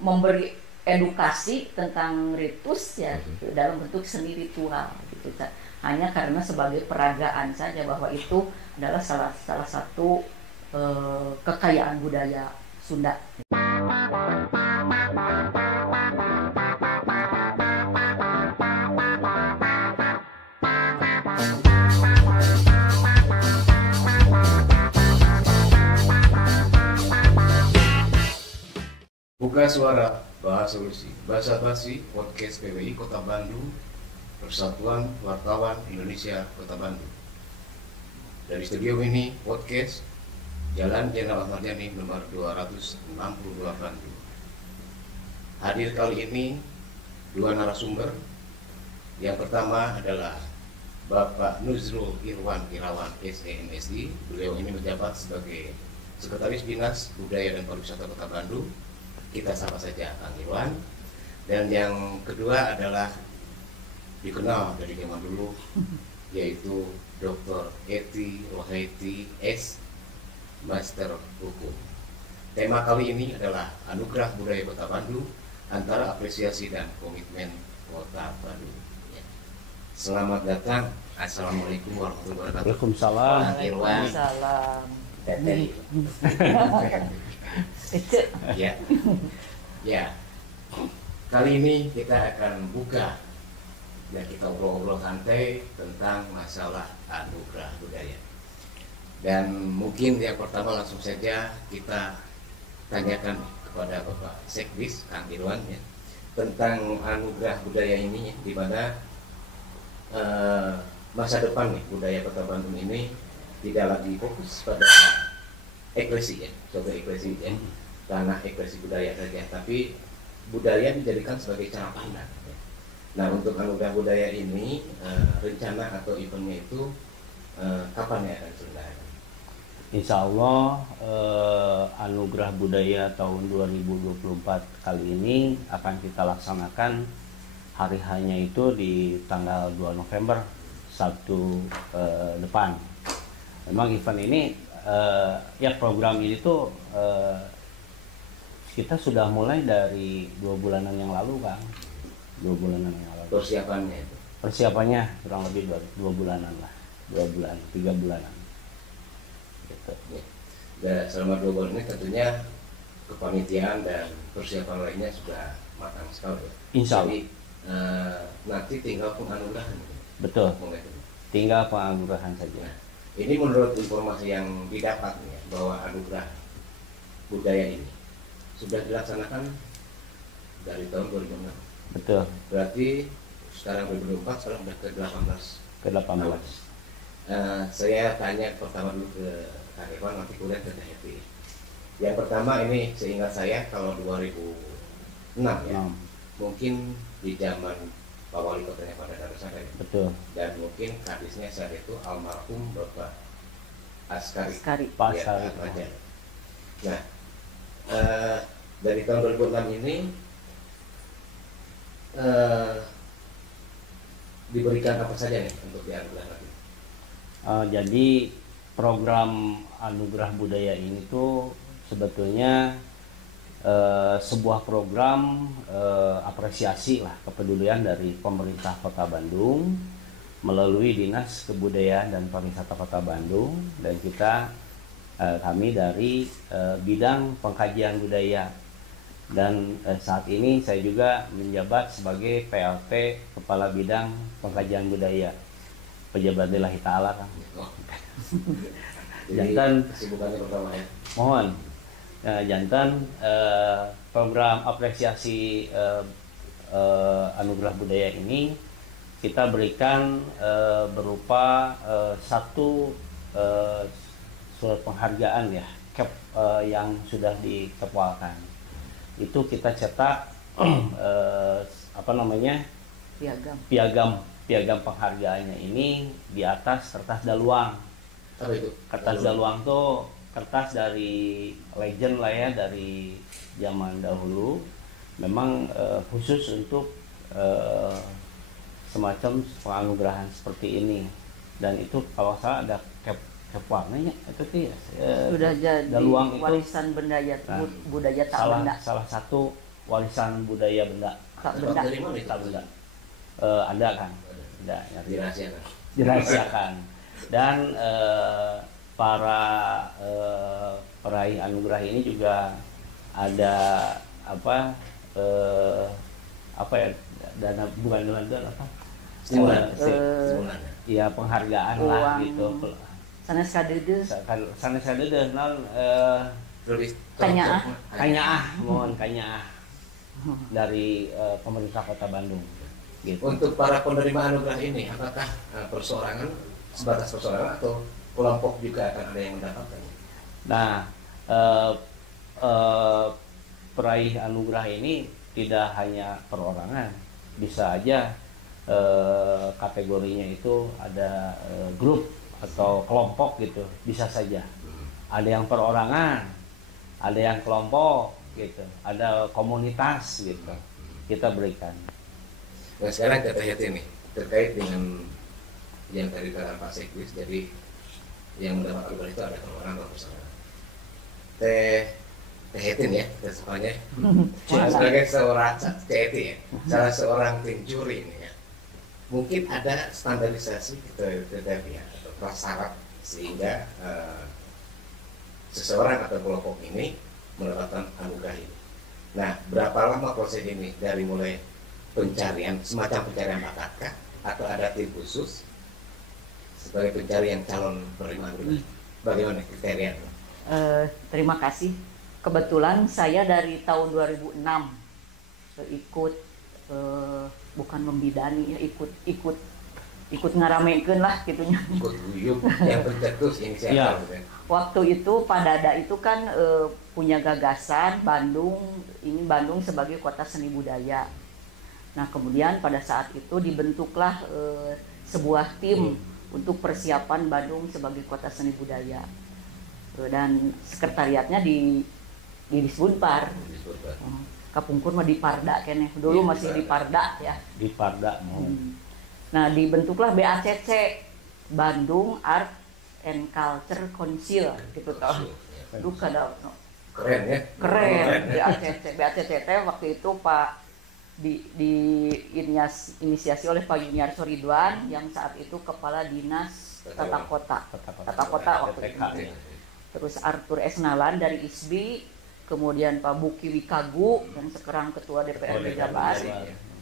memberi edukasi tentang ritus ya dalam bentuk seni ritual gitu. Hanya karena sebagai peragaan saja bahwa itu adalah salah satu kekayaan budaya Sunda. Buka suara, bahas solusi, bahasa basi, podcast PWI Kota Bandung, Persatuan Wartawan Indonesia Kota Bandung. Dari studio ini, podcast Jalan Jenderal Ahmad Yani nomor 262 Bandung. Hadir kali ini dua narasumber. Yang pertama adalah Bapak Nuzrul Irwan Irawan SEMSI. Beliau ini menjabat sebagai Sekretaris Dinas Budaya dan Pariwisata Kota Bandung. Kita sapa saja Kang Irwan. Dan yang kedua adalah dikenal dari zaman dulu, yaitu Dr. Eti Rohaiti S, Master Hukum. Tema kali ini adalah Anugerah Budaya Kota Bandung, antara apresiasi dan komitmen Kota Bandung. Selamat datang. Assalamualaikum warahmatullahi wabarakatuh. Waalaikumsalam. Waalaikumsalam. Ya, ya. Kali ini kita akan buka dan kita ngobrol-ngobrol santai tentang masalah anugerah budaya. Dan mungkin yang pertama langsung saja kita tanyakan kepada Bapak Sekdis Kang Irwan ya, tentang anugerah budaya ini, di mana masa depan nih budaya Kota Bandung ini tidak lagi fokus pada ekspresi ya, coba ekspresi ya, tanah ekspresi budaya saja, tapi budaya dijadikan sebagai cara pandang. Ya. Nah, untuk anugerah budaya ini rencana atau eventnya itu kapan ya akan diselenggarakan? Insya Allah Anugerah Budaya tahun 2024 kali ini akan kita laksanakan hari hanya itu di tanggal 2 November, Sabtu depan. Memang event ini ya program ini tuh kita sudah mulai dari 2 bulanan yang lalu, Kang. 2 bulanan yang lalu. Persiapannya itu? Persiapannya kurang lebih 2 bulanan lah, 2 bulan, 3 bulanan. Gitu. Ya. Dan selama 2 bulan ini tentunya kepanitiaan dan persiapan lainnya sudah matang sekali. Ya? Insya Allah. Jadi nanti tinggal penganugerahan. Betul. Tinggal penganugerahan saja. Nah, ini menurut informasi yang didapat ya, bahwa anugerah budaya ini sudah dilaksanakan dari tahun 2006. Betul. Berarti sekarang 2024, sekarang sudah ke-18. Saya tanya pertama dulu ke Kak Irwan, nanti kemudian ke Kak Heti. Yang pertama ini seingat saya kalau 2006 ya, mungkin di zaman Pak Wali Kotanya pada Darusada ya. Betul. Dan mungkin kadisnya saat itu almarhum Bapak Askari. Pak Ya, Askari. Raja. Nah, dari tahun 2006 ini diberikan apa saja nih untuk dianugerah lagi? Jadi program Anugerah Budaya ini tuh sebetulnya sebuah program apresiasi lah, kepedulian dari pemerintah Kota Bandung melalui Dinas Kebudayaan dan Pariwisata Kota Bandung, dan kami dari bidang pengkajian budaya, dan saat ini saya juga menjabat sebagai PLT Kepala Bidang Pengkajian Budaya, pejabat lillahi ta'ala, Kang. Jantan kesibukannya pertama ya. Mohon jantan program apresiasi Anugerah Budaya ini kita berikan berupa satu surat penghargaan ya, yang sudah dikepalkan. Itu kita cetak piagam penghargaannya ini di atas kertas daluang. Apa itu? Kertas daluang tuh kertas dari legend lah ya, dari zaman dahulu. Memang khusus untuk semacam penganugerahan seperti ini. Dan itu kalau salah ada cap warnanya itu tuh ya. Sudah jadi daluang warisan itu, budaya tak benda. salah satu warisan budaya benda. Benda. Dari mana itu? Benda. Ada kan? Ada. Dirahasiakan. Dirahasiakan. Dan para peraih anugerah ini juga ada apa ya, dana bukan dana apa? Stimulan. Ya penghargaan lah uang. gitu. Sanes kadedes. Sanes kadedes non kanyaah mohon kanyaah dari pemerintah Kota Bandung. Gitu. Untuk para penerima anugerah ini, apakah perseorangan, sebatas perseorangan atau kelompok juga akan ada yang mendapatkan? Nah, peraih anugerah ini tidak hanya perorangan, bisa aja kategorinya itu ada grup atau kelompok gitu, bisa saja. Ada yang perorangan, ada yang kelompok gitu, ada komunitas gitu, kita berikan. Nah sekarang kata Heti nih, terkait dengan yang tadi kata Pak Sekwis, jadi yang mendapat anugerah itu ada perorangan atau perseorangan. Teh Hetin ya, semuanya sebagai seorang Heti ya, salah seorang tim juri ini ya, mungkin ada standarisasi kriteria atau prasyarat sehingga seseorang atau kelompok ini mendapatkan anugerah ini. Nah, berapa lama proses ini dari mulai pencarian, semacam pencarian bakatkah atau ada tim khusus sebagai pencarian calon penerima anugerah? Bagaimana kriterianya? Terima kasih. Kebetulan saya dari tahun 2006 ikut bukan membidani ya, ikut ngaramekeun lah gitunya. Ikut guyup yang pencetus inisiator. Ya. Waktu itu Pak Dada itu kan punya gagasan Bandung sebagai kota seni budaya. Nah kemudian pada saat itu dibentuklah sebuah tim untuk persiapan Bandung sebagai kota seni budaya. Dan sekretariatnya di Disbudpar. Kapungkur mah di Parda kene. Dulu masih di Parda ya. Di Parda. Nah, dibentuklah BACC, Bandung Art and Culture Council gitu toh. Aduh kada keren ya. Keren. BACC waktu itu Pak inisiasi oleh Pak Yuniarso Ridwan yang saat itu kepala dinas tata kota waktu itu. Terus Arthur S. Nalan dari ISBI, kemudian Pak Buki Wikagu yang sekarang ketua DPRD Jabar,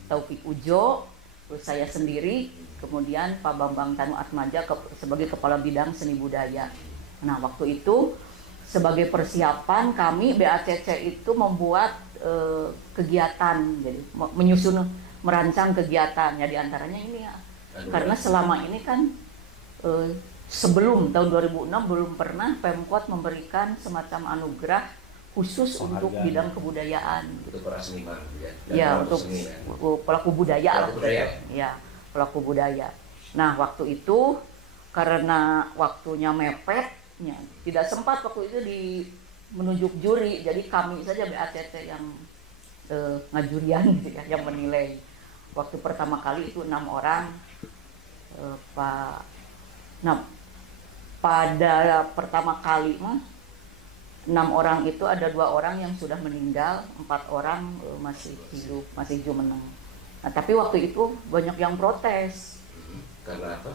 Taufik Ujo, terus saya sendiri, kemudian Pak Bambang Tanu Atmaja sebagai kepala bidang seni budaya. Nah waktu itu sebagai persiapan kami BACC itu membuat kegiatan, jadi merancang kegiatannya diantaranya ini ya, karena selama ini kan sebelum tahun 2006 belum pernah Pemkot memberikan semacam anugerah khusus untuk bidang kebudayaan. Untuk para seniman ya, untuk pelaku budaya. Ya, pelaku budaya. Nah, waktu itu karena waktunya mepet, ya, tidak sempat waktu itu menunjuk juri, jadi kami saja BACC yang ngajurian gitu ya, yang menilai. Waktu pertama kali itu 6 orang, pada pertama kali 6 orang itu ada 2 orang yang sudah meninggal, 4 orang masih hidup, masih jumeneng. Nah, tapi waktu itu banyak yang protes. Karena apa?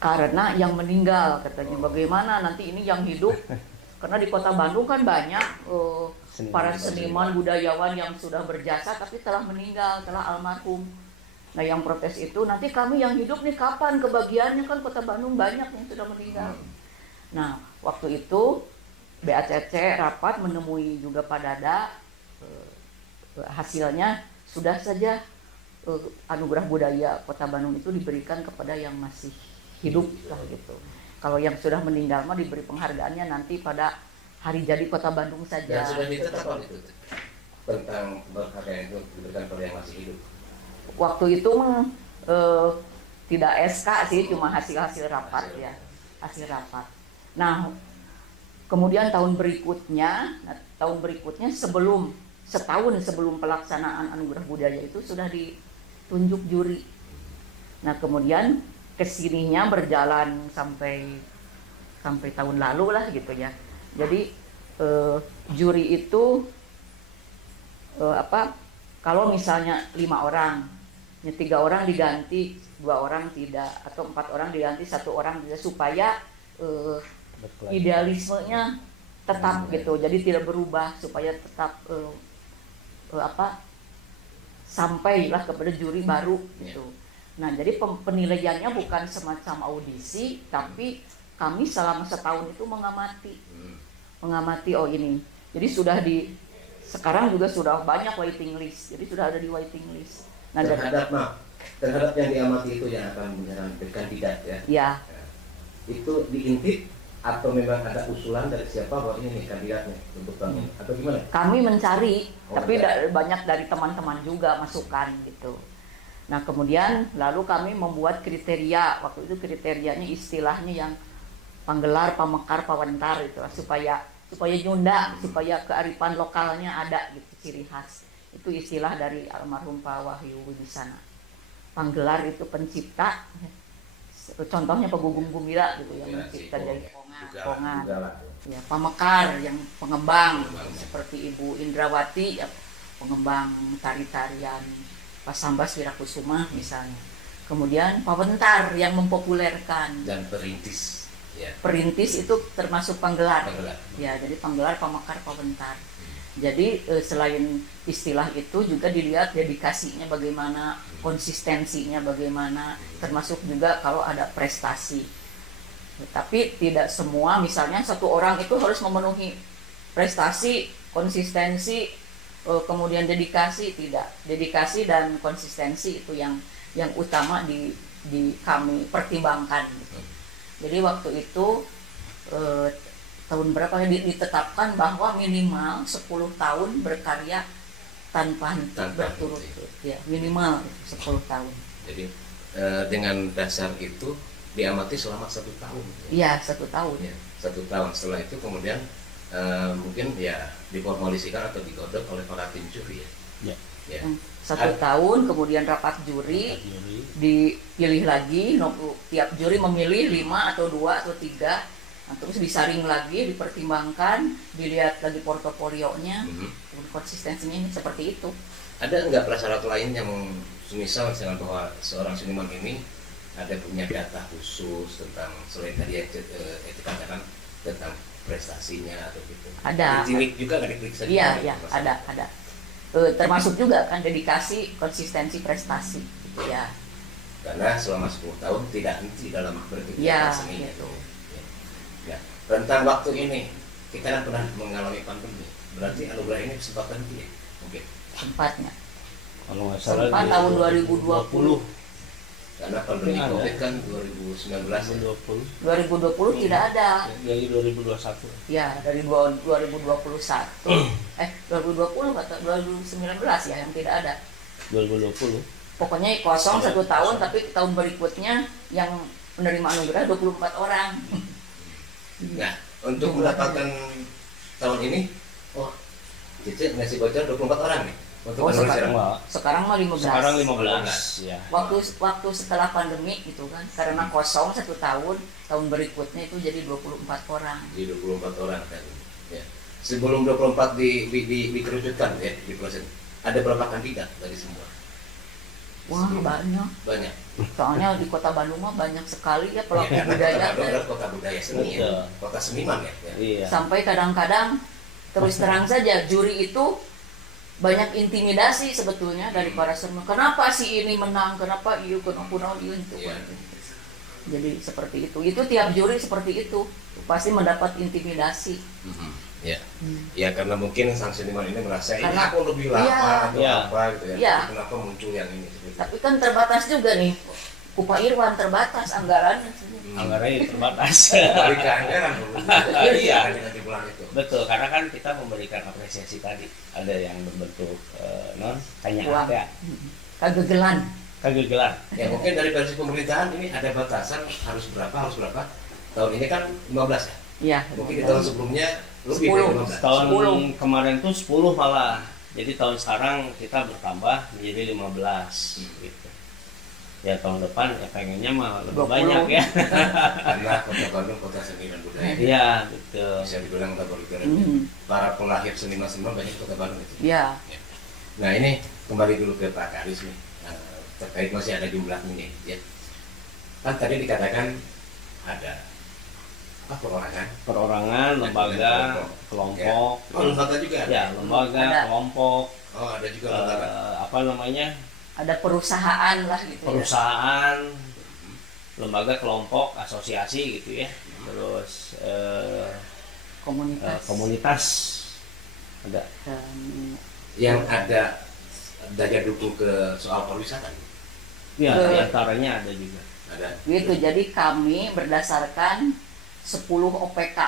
Karena yang meninggal katanya, bagaimana nanti ini yang hidup? Karena di Kota Bandung kan banyak para seniman budayawan yang sudah berjasa tapi telah meninggal, telah almarhum. Nah yang protes itu nanti kami yang hidup nih kapan kebagiannya, kan Kota Bandung banyak yang sudah meninggal. Nah waktu itu BACC rapat menemui juga Pak Dada, hasilnya sudah saja anugerah budaya Kota Bandung itu diberikan kepada yang masih hidup lah gitu. Kalau yang sudah meninggal mah diberi penghargaannya nanti pada hari jadi Kota Bandung saja. Dan sudah ditetapkan itu tentang penghargaan itu diberikan pada yang masih hidup. Waktu itu tidak SK sih, cuma hasil rapat ya, hasil rapat. Nah, kemudian tahun berikutnya setahun sebelum pelaksanaan anugerah budaya itu sudah ditunjuk juri. Nah, kemudian kesininya berjalan sampai tahun lalu lah gitu ya. Jadi juri itu apa, kalau misalnya 5 orang, ya 3 orang diganti, 2 orang tidak, atau 4 orang diganti, 1 orang tidak, supaya idealismenya tetap gitu, jadi tidak berubah, supaya tetap apa, sampailah kepada juri baru gitu. Nah, jadi penilaiannya bukan semacam audisi, tapi kami selama setahun itu mengamati oh ini. Jadi sekarang juga sudah banyak waiting list. Jadi sudah ada di waiting list. Nah, terhadap yang diamati itu yang akan menjadi kandidat ya. Ya. Itu diintip atau memang ada usulan dari siapa bahwa ini nih kandidatnya untuk tahun ini atau gimana? Kami mencari, tapi banyak dari teman-teman juga masukan gitu. Nah, kemudian lalu kami membuat kriteria. Waktu itu kriterianya istilahnya yang panggelar, pamekar, pawentar itu, supaya nyunda, supaya kearifan lokalnya ada gitu, ciri khas. Itu istilah dari almarhum Pak Wahyu Wibisana. Panggelar itu pencipta, contohnya Pak Gugum Gumilar gitu yang mencipta dari kongan. Ya, pamekar yang pengembang seperti Ibu Indrawati ya, pengembang tari-tarian Pak Sambas Wirakusuma misalnya. Kemudian pawentar yang mempopulerkan, dan perintis. Ya. Perintis itu termasuk panggelar. Ya, jadi panggelar, pamekar, pawentar. Jadi selain istilah itu juga dilihat dedikasinya bagaimana, konsistensinya bagaimana, termasuk juga kalau ada prestasi. Tapi tidak semua, misalnya 1 orang itu harus memenuhi prestasi, konsistensi, kemudian dedikasi, tidak. Dedikasi dan konsistensi itu yang utama di kami pertimbangkan gitu. Jadi waktu itu tahun berapa ditetapkan bahwa minimal 10 tahun berkarya tanpa henti berturut-turut ya, minimal 10 tahun. Jadi dengan dasar itu diamati selama 1 tahun. Iya, 1 tahun. Ya, 1 tahun. Setelah itu kemudian mungkin ya diformalisikan atau digodok oleh para tim juri ya. Ya. 1 tahun, kemudian rapat juri, dipilih lagi, tiap juri memilih 5 atau 2 atau 3, nah, terus disaring lagi, dipertimbangkan, dilihat lagi portofolionya, konsistensinya ini seperti itu. Ada nggak prasyarat lain yang semisal misalnya bahwa seorang seniman ini ada punya data khusus tentang selain tadi yang itu katakan tentang prestasinya atau gitu? Ada. Ditilik juga nggak diperiksa? Iya, ada. Termasuk juga kan dedikasi, konsistensi, prestasi gitu ya. Karena selama 10 tahun tidak henti dalam berkegiatan ya, seni gitu. Ya. Tentang waktu ini kita kan pernah mengalami pandemi, berarti anugerah ini kesempatan dia mungkin sempatnya kalau nggak salah sempat tahun 2020 karena pandemi COVID kan 2019 2020 tidak ada dari 2021 ya, dari 2021 2020 atau 2019 ya yang tidak ada 2020 pokoknya kosong 1 tahun, tapi tahun berikutnya yang menerima anugerah 24 orang. Nah, untuk mendapatkan tahun ini Cici ngasih bocor 24 orang nih untuk sekarang mah 15. Sekarang 15 ya. Waktu setelah pandemi gitu kan, karena kosong 1 tahun, tahun berikutnya itu jadi 24 orang. Jadi 24 orang kan. Ya. Sebelum 24 dikerucutkan ya di proses. Ada berapa kandidat dari semua? Wah, banyak. Soalnya di Kota Bandung mah banyak sekali ya pelaku budaya. Kota budaya seni ya. Kota seniman ya. Iya. Sampai kadang-kadang terus terang saja juri itu banyak intimidasi sebetulnya dari para seniman. Kenapa si ini menang? Kenapa itu? Jadi seperti itu. Itu tiap juri seperti itu. Pasti mendapat intimidasi. Ya, ya karena mungkin sang seniman ini merasa ini aku lebih lama atau apa gitu ya. Kenapa muncul yang ini? Tapi kan terbatas juga nih. Pak Irwan terbatas anggarannya. Anggarannya terbatas. Balik ke anggaran dulu. Iya, nanti bulan itu. Betul, karena kan kita memberikan apresiasi tadi. Ada yang berbentuk hanya ya. Kagegelan. Ya mungkin dari versi pemerintahan ini ada batasan harus berapa. Tahun ini kan 15 ya. Iya. Mungkin di tahun sebelumnya lebih 10. Tahun kemarin tuh 10 malah. Jadi tahun sekarang kita bertambah menjadi 15 gitu. Ya tahun depan ya pengennya mah lebih 20. Banyak ya. Karena Kota Bandung kota seni dan budaya. Iya, betul. Bisa dibilang laboratorium. Para pelahir seniman banyak di Kota Bandung itu. Iya. Nah ini kembali dulu ke Pak Karis nih, terkait masih ada jumlah ini ya. Kan tadi dikatakan ada perorangan, lembaga, kelompok. Ya. Oh lembaga juga ada? Ya lembaga, ada. Kelompok. Oh ada juga lembaga. Apa namanya? Ada perusahaan lah gitu. Perusahaan, lembaga, kelompok, asosiasi gitu ya. Terus komunitas ada. Yang ada daya dukung ke soal pariwisata. Ya, diantaranya ada juga. Ada. Gitu. Jadi kami berdasarkan 10 OPK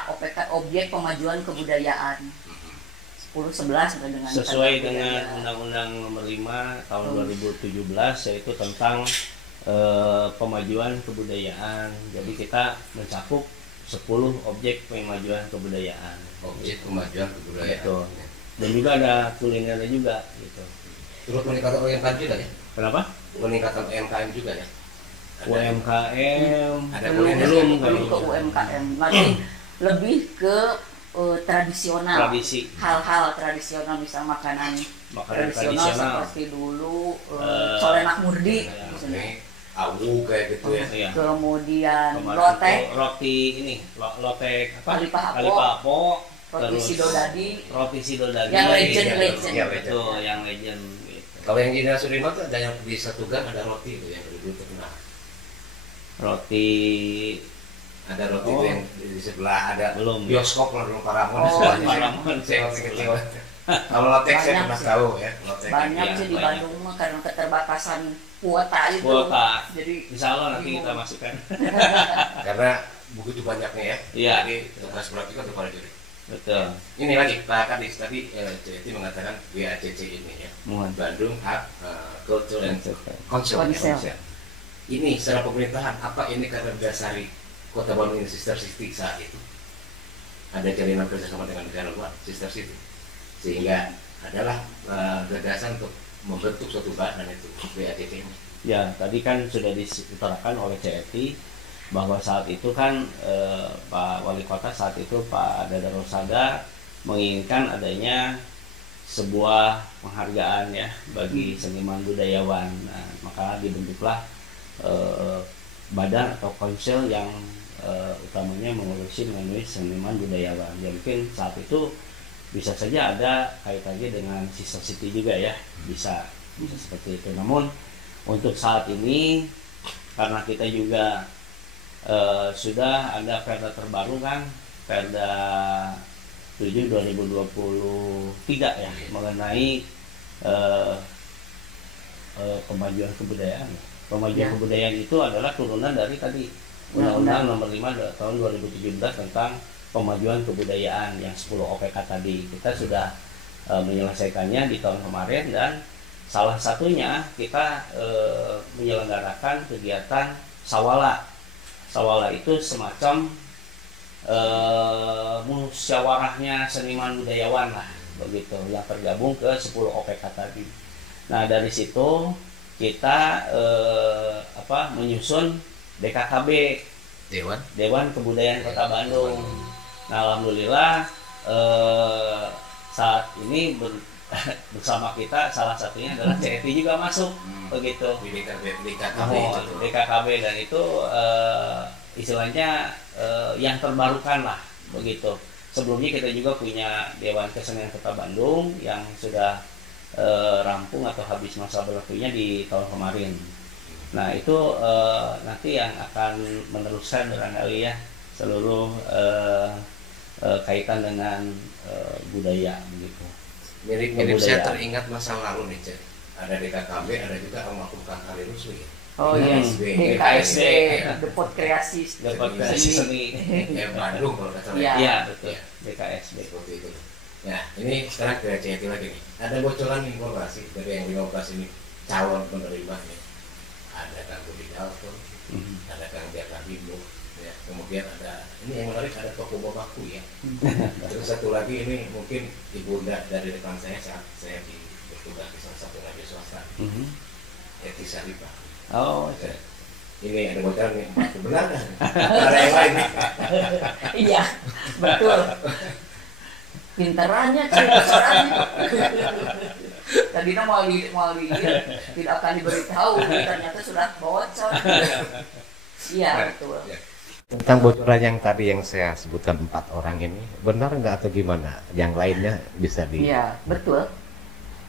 objek pemajuan kebudayaan. 10-11 dengan sesuai dengan Undang-Undang Nomor 5 Tahun 2017 yaitu tentang pemajuan kebudayaan. Jadi kita mencakup 10 objek pemajuan kebudayaan. Objek pemajuan kebudayaan. Betul. Dan juga ada kulinernya juga gitu. Terus peningkatan UMKM juga ya? Kenapa? Peningkatan UMKM juga ya? UMKM ada belum ke gitu. UMKM, masih lebih ke tradisional. Tradisi. Hal-hal tradisional, misal makanan tradisional seperti dulu colenak murdi, awu kayak gitu ya. Kemudian roti ini, lotek apa? Kalipapo, roti sidodadi. Yang legend. Ya, betul, yang legend gitu. Kalau yang di Sudirman tuh ada yang di satu gang ada roti itu yang dulu terkenal. Roti ada roti itu yang di sebelah ada belum bioskop lah dulu Paramount Paramount saya masih kecil. Kalau lotek saya pernah tahu ya lotek banyak sih di Bandung mah karena keterbatasan kuota itu. Jadi insya Allah nanti kita masukkan karena begitu banyaknya ya. Iya. Jadi tugas berat juga kepada diri. Betul. Ini lagi Pak Kadis tadi CET mengatakan BACC ini ya. Bandung Culture and Council. Ini secara pemerintahan apa ini karena berdasari Kota Bandung ini sister city saat itu ada jalinan kerjasama dengan negara luar sister city sehingga adalah gagasan untuk membentuk suatu badan itu BACC ini. Ya tadi kan sudah diutarakan oleh CET bahwa saat itu kan Pak Wali Kota saat itu Pak Dadang Rosada menginginkan adanya sebuah penghargaan ya bagi seniman budayawan. Nah, maka dibentuklah badan atau konsil yang utamanya mengurusi seniman budayawan. Ya mungkin saat itu bisa saja ada kaitannya dengan sister city juga ya, bisa seperti itu. Namun untuk saat ini karena kita juga sudah ada Perda terbaru kan, Perda 7 2023 ya mengenai kemajuan kebudayaan. Kemajuan kebudayaan itu adalah turunan dari tadi Undang-Undang Nomor 5 Tahun 2017 tentang pemajuan kebudayaan yang 10 OPK tadi. Kita sudah menyelesaikannya di tahun kemarin dan salah satunya kita menyelenggarakan kegiatan Sawala. Sawala itu semacam musyawarahnya seniman budayawan lah begitu yang tergabung ke 10 OPK tadi. Nah dari situ kita menyusun DKKB Dewan Kebudayaan Kota Bandung. Nah alhamdulillah saat ini bersama kita salah satunya adalah CET juga masuk begitu di DKKB dan itu istilahnya yang terbarukan lah begitu. Sebelumnya kita juga punya Dewan Kesenian Kota Bandung yang sudah rampung atau habis masa berlakunya di tahun kemarin. Nah itu nanti yang akan meneruskan barangkali ya seluruh kaitan dengan budaya begitu. Mirip saya teringat masa lalu nih Cek. Ada DKKB, ada juga almarhum Kang Ali Rusli. Oh iya, DKSD, Depot Kreasi Seni. Bandung kalau nggak salah. Iya betul. DKSD seperti itu. Nah ini sekarang ke CET lagi nih. Ada bocoran informasi dari yang 15 ini calon penerima nih. Ada Kang Budi Dalton, ada Kang Jaka Bimbo, ya. Kemudian ada ini yang menarik ada Toko Bobaku ya. Terus satu lagi ini mungkin ibunda dari depan saya saat saya bertugas di salah satu radio swasta. Eti Saripah. Oh, ya. Ini ada bocoran nih, benar kan? Ada yang lain nih. Iya, betul. Pinterannya, bocorannya. Tadinya tidak akan diberitahu, ternyata sudah bocor. Iya betul. Tentang bocoran yang tadi yang saya sebutkan 4 orang ini, benar nggak atau gimana? Yang lainnya bisa di... Iya betul,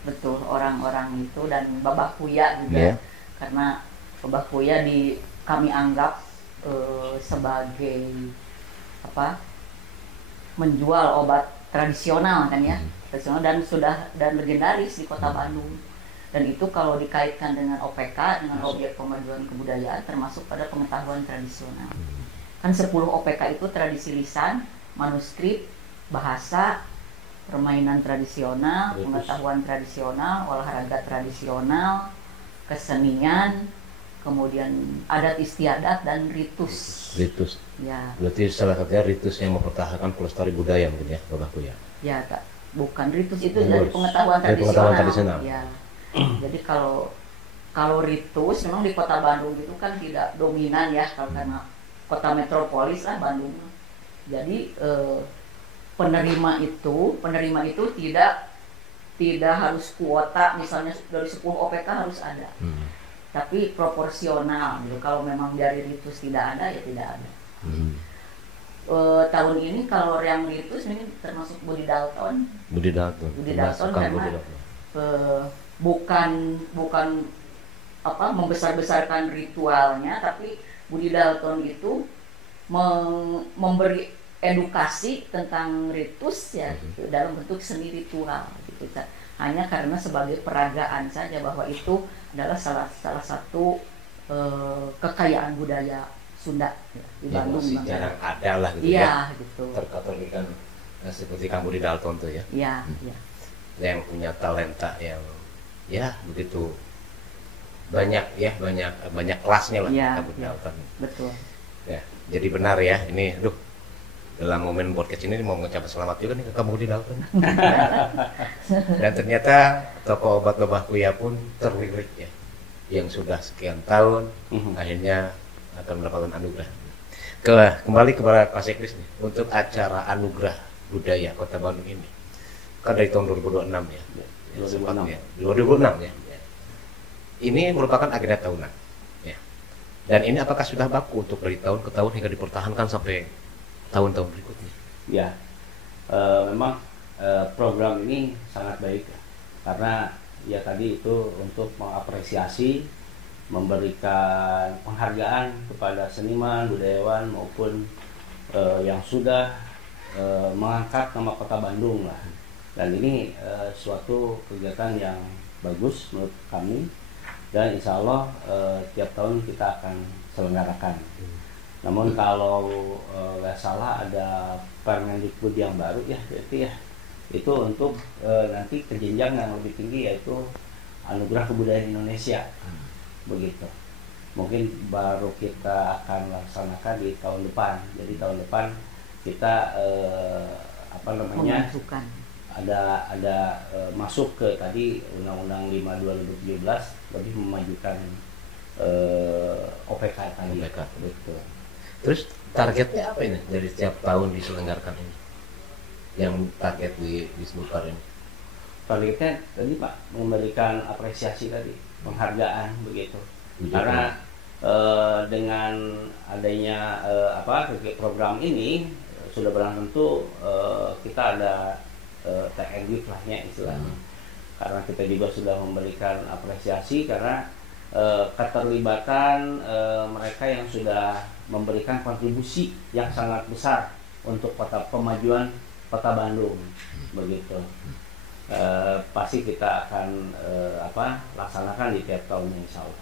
betul orang-orang itu dan Babah Kuya juga, karena Babah Kuya kami anggap sebagai apa, menjual obat tradisional kan ya, tradisional dan legendaris di Kota Bandung. Dan itu kalau dikaitkan dengan OPK, dengan objek pemajuan kebudayaan, termasuk pada pengetahuan tradisional. Kan 10 OPK itu tradisi lisan, manuskrip, bahasa, permainan tradisional, pengetahuan tradisional, olahraga tradisional, kesenian, kemudian adat istiadat dan ritus. Ritus. Ya. Berarti salah satunya ritus yang mempertahankan pelestari budaya mungkin ya, Babahku ya. Ya, bukan ritus itu dari pengetahuan tradisional. Ya. Jadi kalau ritus memang di Kota Bandung itu kan tidak dominan ya, kalau karena kota metropolis lah Bandung. Jadi penerima itu tidak harus kuota, misalnya dari 10 OPK harus ada. Tapi proporsional gitu. Kalau memang dari ritus tidak ada, ya tidak ada. Tahun ini kalau yang ritus ini termasuk Budi Dalton karena bukan apa membesar-besarkan ritualnya, tapi Budi Dalton itu memberi edukasi tentang ritus ya dalam bentuk seni ritual gitu. Hanya karena sebagai peragaan saja bahwa itu adalah salah satu kekayaan budaya Sunda ya, di Bandung. Masih jarang ada lah gitu ya. Gitu. Terkategorikan seperti Kang Budi Dalton tuh ya. Iya. Yang punya talenta yang ya begitu banyak ya, banyak kelasnya lah Kang Budi Dalton. Betul. Ya, jadi benar ya ini, dalam momen podcast ini mau mengucapkan selamat juga nih ke Kang Budi Dalton. Dan ternyata toko obat Babah Kuya pun terlirik ya, yang sudah sekian tahun akhirnya akan mendapatkan anugerah. Kembali kepada Pak Sekdes nih, untuk acara anugerah budaya Kota Bandung ini kan dari tahun 2026 ya, 2006 ya. Ini merupakan agenda tahunan ya. Dan ini apakah sudah baku untuk dari tahun ke tahun hingga dipertahankan sampai tahun-tahun berikutnya? Ya, memang program ini sangat baik ya. Karena ya tadi itu untuk mengapresiasi, memberikan penghargaan kepada seniman, budayawan maupun yang sudah mengangkat nama Kota Bandung lah. Dan ini suatu kegiatan yang bagus menurut kami, dan insya Allah tiap tahun kita akan selenggarakan. Namun kalau nggak salah ada Permendikbud yang baru ya, berarti ya itu untuk nanti ke jenjang yang lebih tinggi, yaitu Anugerah Kebudayaan Indonesia. Begitu. Mungkin baru kita akan laksanakan di tahun depan. Jadi tahun depan kita ada masuk ke tadi Undang-Undang 5 2017 lebih memajukan OPK tadi. Betul. Terus targetnya apa ini dari setiap tahun diselenggarakan ini? Yang target disebutkan ini? Targetnya tadi Pak, memberikan apresiasi tadi, penghargaan begitu. Karena dengan adanya program ini sudah barang tentu kita ada take and give lahnya istilahnya. Karena kita juga sudah memberikan apresiasi karena keterlibatan mereka yang sudah memberikan kontribusi yang sangat besar untuk pemajuan Kota Bandung begitu. Pasti kita akan laksanakan di tiap tahunnya insya Allah.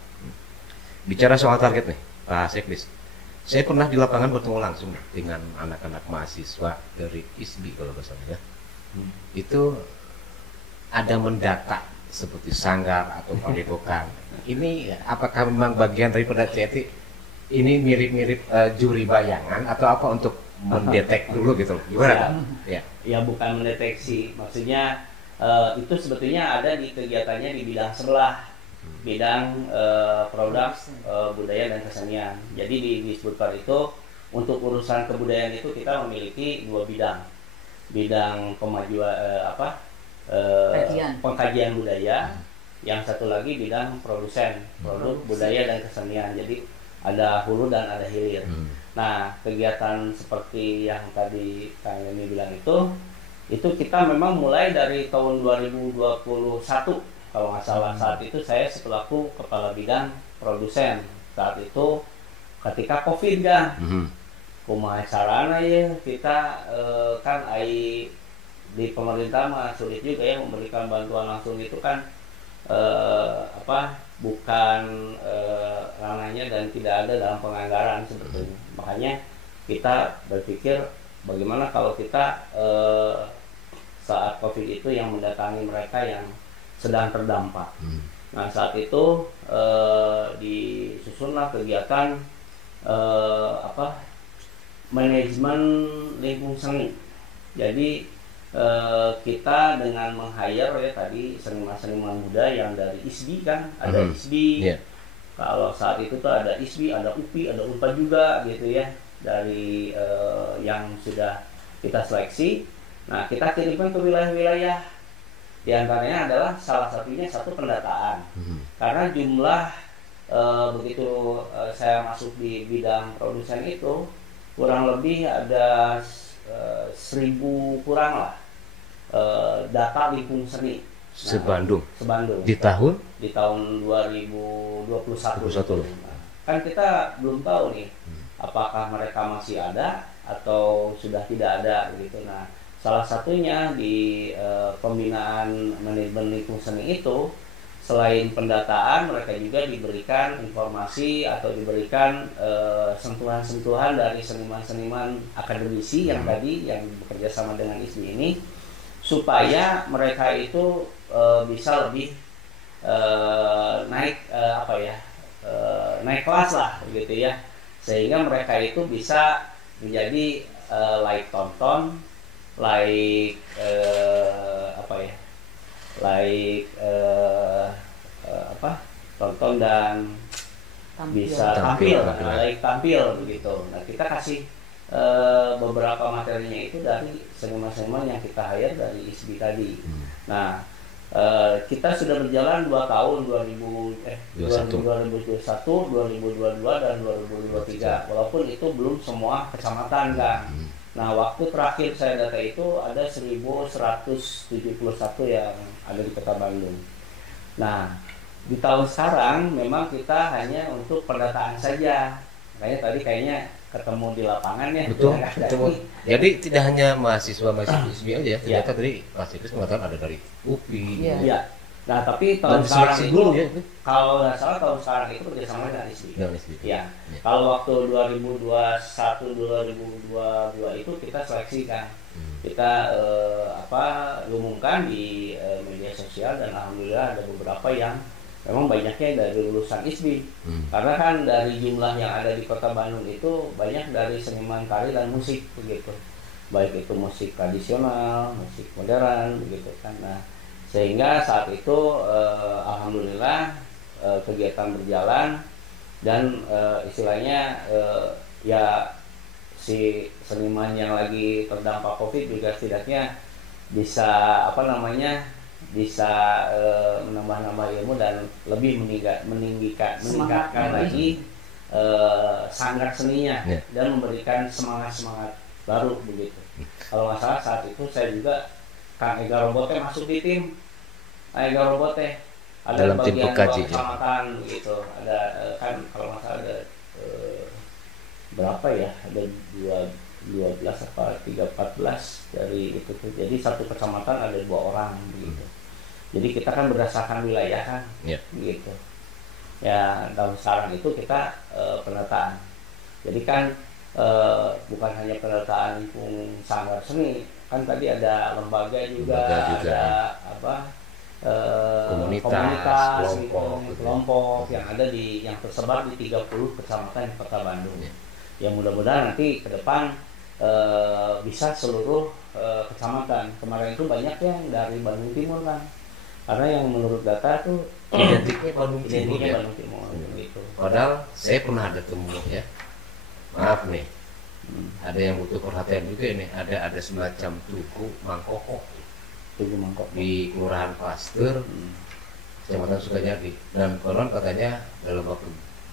Bicara soal target nih Pak Sekdes, saya pernah di lapangan bertemu langsung dengan anak-anak mahasiswa dari ISBI kalau nggak salah ya. Itu ada mendata seperti sanggar atau padepokan. Ini apakah memang bagian daripada CETI ini mirip-mirip juri bayangan atau apa untuk mendetek dulu gitu? Gimana? Ya bukan mendeteksi, maksudnya itu sebetulnya ada di kegiatannya di bidang sebelah, bidang produk budaya dan kesenian. Jadi disebutkan itu untuk urusan kebudayaan itu kita memiliki 2 bidang, bidang pemajuan pengkajian budaya, yang satu lagi bidang produsen produk budaya dan kesenian. Jadi ada hulu dan ada hilir. Nah, kegiatan seperti yang tadi Kang Yeni bilang itu kita memang mulai dari tahun 2021 kalau nggak salah. Saat itu saya selaku kepala bidang produsen. Saat itu ketika COVID kan, kumaha carana ya kita kan di pemerintah mah sulit juga ya memberikan bantuan langsung itu kan bukan ranahnya dan tidak ada dalam penganggaran sebetulnya. Makanya kita berpikir bagaimana kalau kita saat COVID itu yang mendatangi mereka yang sedang terdampak. Nah, saat itu disusunlah kegiatan manajemen lingkung seni. Jadi kita dengan meng-hire ya tadi seniman-seniman muda yang dari ISBI kan, ada ISBI. Kalau saat itu tuh ada ISBI, ada UPI, ada UNPAD juga gitu ya, dari yang sudah kita seleksi. Nah, kita kirimkan ke wilayah-wilayah. Di antaranya adalah salah satunya satu pendataan. Karena jumlah begitu saya masuk di bidang produsen itu kurang lebih ada 1000 kurang lah data lingkung seni. Sebandung. Sebandung. Di tahun 2021. Kan kita belum tahu nih apakah mereka masih ada atau sudah tidak ada gitu. Nah, salah satunya di pembinaan manajemen lingkung seni itu selain pendataan mereka juga diberikan informasi atau diberikan sentuhan-sentuhan dari seniman-seniman akademisi yang tadi yang bekerja sama dengan ISBI ini supaya mereka itu bisa lebih naik naik kelas lah gitu ya, sehingga mereka itu bisa menjadi layak tonton, tonton dan bisa tampil begitu. Nah, kita kasih beberapa materinya itu dari seniman-seniman yang kita hire dari ISBI tadi. Nah, kita sudah berjalan 2 tahun 2021, 2022 dan 2023. Walaupun itu belum semua kecamatan kan. Nah, waktu terakhir saya data itu ada 1171 yang ada di Kota Bandung. Nah, di tahun sekarang memang kita hanya untuk pendataan saja. Makanya tadi kayaknya ketemu di lapangan ya. Betul. Jadi tidak hanya mahasiswa ISBI aja, ternyata tadi Mas Idris mengatakan ada dari UPI. Iya. Nah, tapi tahun sekarang itu ya, kalau nggak salah tahun sekarang itu kerjasama dengan ISBI. Ya. Kalau waktu 2021-2022 itu kita seleksikan, kita umumkan di media sosial dan alhamdulillah ada beberapa yang memang banyaknya dari lulusan ISBI. Karena kan dari jumlah yang ada di Kota Bandung itu banyak dari seniman tari dan musik begitu. Baik itu musik tradisional, musik modern begitu kan. Nah, sehingga saat itu alhamdulillah kegiatan berjalan dan istilahnya ya si seniman yang lagi terdampak COVID juga setidaknya bisa bisa menambah ilmu dan lebih meningkatkan lagi sanggar seninya dan memberikan semangat baru begitu. Kalau nggak salah saat itu saya juga Kang Ega Robote masuk di tim. Ega Robote ada dalam bagian kecamatan gitu. Ada kan kalau nggak salah ada berapa ya? Ada 12 apa 14 dari itu. Jadi satu kecamatan ada 2 orang begitu. Jadi kita kan berdasarkan wilayah kan, gitu. Ya dalam sekarang itu kita pendataan. Jadi kan bukan hanya pendataan lingkung sanggar seni, kan tadi ada lembaga juga. Ada komunitas kelompok yang ada yang tersebar di 30 kecamatan di Kota Bandung. Ya mudah-mudahan nanti ke depan bisa seluruh kecamatan. Kemarin itu banyak yang dari Bandung Timur kan, karena yang menurut data tuh identiknya Bandung Timur gitu. Padahal saya pernah ada temu ya, maaf nih, ada yang butuh perhatian juga ini. Ada semacam tugu mangkokok Tugu Mangkok di Kelurahan Pasteur, Kecamatan Sukajadi. Dan konon katanya dalam waktu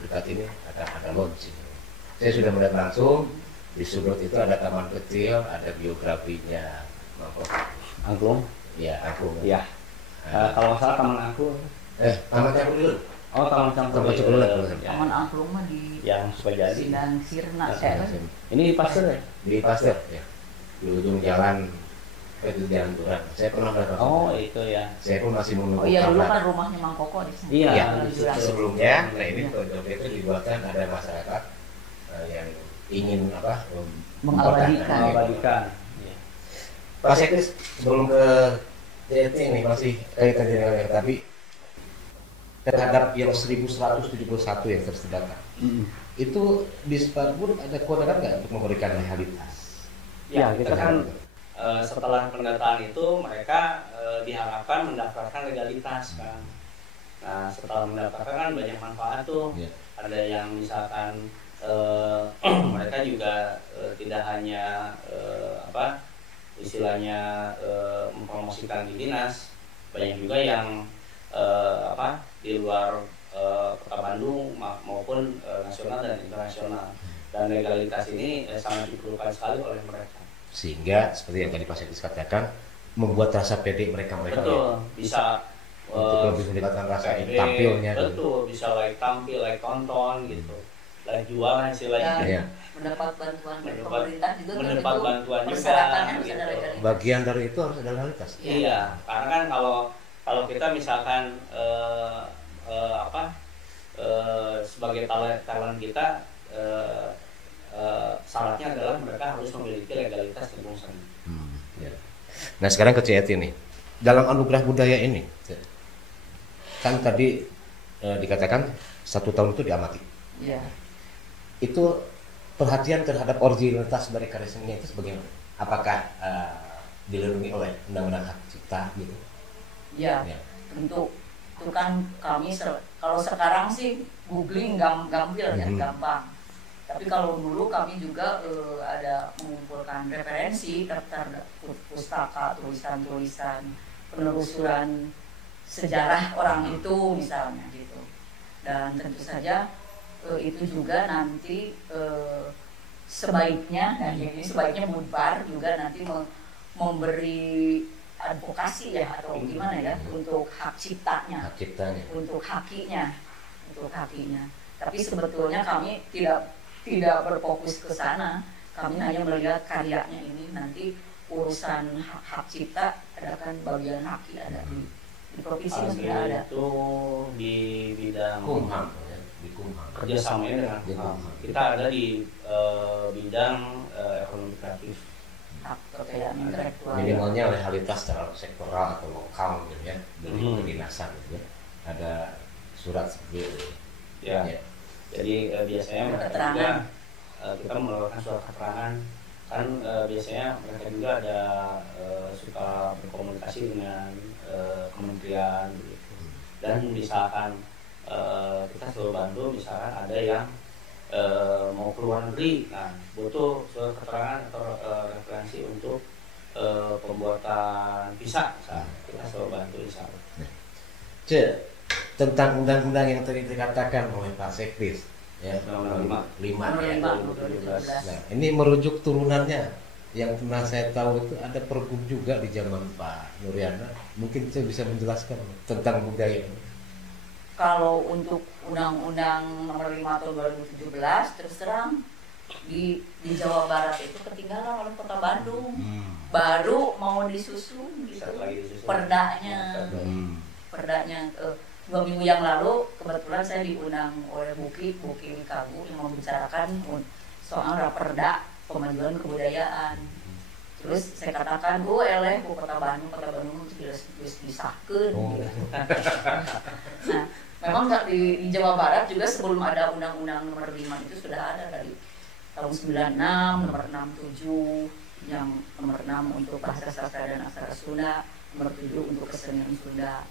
dekat ini ada launching. Saya sudah melihat langsung di sudut itu ada taman kecil, ada biografinya Mangkok. Angklung. Ya, aku. Ya. Kalau nggak salah Taman Angklung. Taman Cangkul dulu. Oh, Taman Cangkul. Taman Angklung mah di yang Sukajadi. Sindang Sirna saya. Ini di Pasteur ya? Di Pasteur ya. Di ujung jalan itu Jalan Turang. Saya pernah lewat. Oh, itu ya. Saya pun masih menunggu. Oh iya, dulu kabar. kan rumahnya Mang Koko di sana. Iya. Ya, Di Jurang. sebelumnya, nah ini project itu dibuatkan ada masyarakat yang ingin Mengabadikan. Mengabadikan. Iya. Pak Sekdes, sebelum ke JT ini masih kaitan dengan yang tadi terhadap yang 1171 yang tersedakan. Itu di Sparbun ada kewenangan nggak untuk memberikan legalitas? Ya, kita kan setelah pendataan itu mereka diharapkan mendaftarkan legalitas kan. Nah, setelah mendaftarkan kan banyak manfaat tuh. Ya. Ada yang misalkan mereka juga tidak hanya istilahnya mempromosikan di dinas, banyak juga yang di luar Kota Bandung maupun nasional dan internasional. Dan legalitas ini sangat diperlukan sekali oleh mereka. Sehingga seperti yang tadi Pak Sekdes katakan, membuat rasa pede mereka. Betul, bisa untuk lebih meningkatkan rasa pede, tampilnya. betul, bisa like tampil, like tonton gitu, like jual istilahnya. Ya. Mendapat bantuan dari pemerintah juga kan mendapat itu bantuan juga, persyaratannya harus gitu. ada legalitas. Bagian dari itu harus ada legalitas. Iya, karena kan kalau kita misalkan sebagai talent kita syaratnya adalah mereka harus memiliki legalitas tembung seni. Ya. Nah sekarang ke CET nih, dalam anugerah budaya ini kan tadi dikatakan 1 tahun itu diamati. Iya. Itu perhatian terhadap originalitas dari karya seni itu sebagaimana? Apakah dilindungi oleh undang-undang hak cipta gitu? Iya. Ya. Tentu itu kan kami kalau sekarang sih googling gampil ya, gampang. Tapi kalau dulu kami juga ada mengumpulkan referensi terhadap pustaka, tulisan-tulisan, penelusuran sejarah orang itu misalnya gitu. Dan tentu saja itu juga nanti sebaiknya, dan ini sebaiknya Budpar juga nanti memberi advokasi ya atau gimana ya untuk hak ciptanya, untuk hakinya. Tapi sebetulnya kami tidak berfokus ke sana. Kami hanya melihat karyanya ini, nanti urusan hak cipta ada kan bagian haki ada di provinsi masih ada. Itu di bidang Kumham, di Kumham. Kerjasamanya dengan Kumham. Kita ada di bidang ekonomi kreatif. Hak kekayaan intelektual. Minimalnya legalitas secara sektoral atau lokal gitu ya, dari kedinasan gitu ya. Ada surat seperti itu. Ya. Jadi biasanya mereka juga kita mengeluarkan surat keterangan kan biasanya mereka juga ada suka berkomunikasi dengan kementerian gitu. Dan misalkan kita selalu bantu misalkan ada yang mau ke luar negeri, nah butuh surat keterangan atau referensi untuk pembuatan visa, misalkan. Kita selalu bantu di sana. Tentang undang-undang yang tadi dikatakan oleh Pak Sekdes ya, Nomor 5 ya. 5/2017. Nah, ini merujuk turunannya yang pernah saya tahu itu ada pergub juga di zaman Pak Nuryana. Mungkin saya bisa menjelaskan tentang budaya ini. Kalau untuk Undang-Undang Nomor 5 Tahun 2017 terus terang di Jawa Barat itu ketinggalan oleh Kota Bandung. Baru mau disusun gitu. Perdanya 2 minggu yang lalu kebetulan saya diundang oleh Buki Kagu yang membicarakan soal raperda pemajuan kebudayaan. Terus saya katakan, Kota Bandung disahkeun. Nah, memang di Jawa Barat juga sebelum ada Undang-Undang Nomor 5 itu sudah ada dari tahun 96, Nomor 67 yang Nomor 6 untuk bahasa sastra dan aksara Sunda, Nomor 7 untuk kesenian Sunda.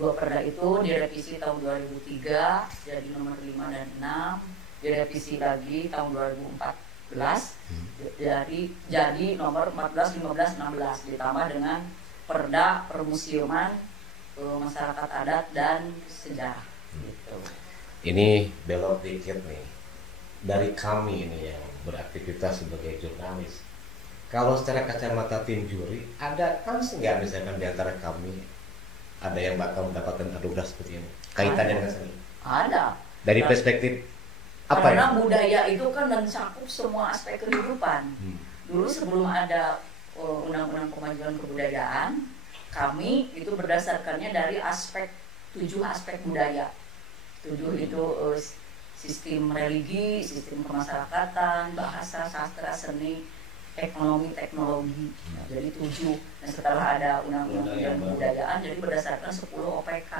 2 perda itu direvisi tahun 2003 jadi Nomor 5 dan 6, direvisi lagi tahun 2014 jadi Nomor 14, 15, 16 ditambah dengan perda, permusiuman, masyarakat adat dan sejarah gitu. Ini belok dikit nih dari kami ini yang beraktivitas sebagai jurnalis. Kalau secara kacamata tim juri, ada kans nggak misalkan di antara kami ada yang bakal mendapatkan anugerah seperti ini kaitannya dengan seni? Ada. Dari perspektif apa Karena ya? budaya itu kan mencakup semua aspek kehidupan. Dulu sebelum ada undang-undang kemajuan kebudayaan, kami itu berdasarkannya dari 7 aspek budaya. 7 itu sistem religi, sistem kemasyarakatan, bahasa, sastra, seni, ekonomi, teknologi. Jadi 7. Dan setelah ada undang-undang kebudayaan, jadi berdasarkan 10 OPK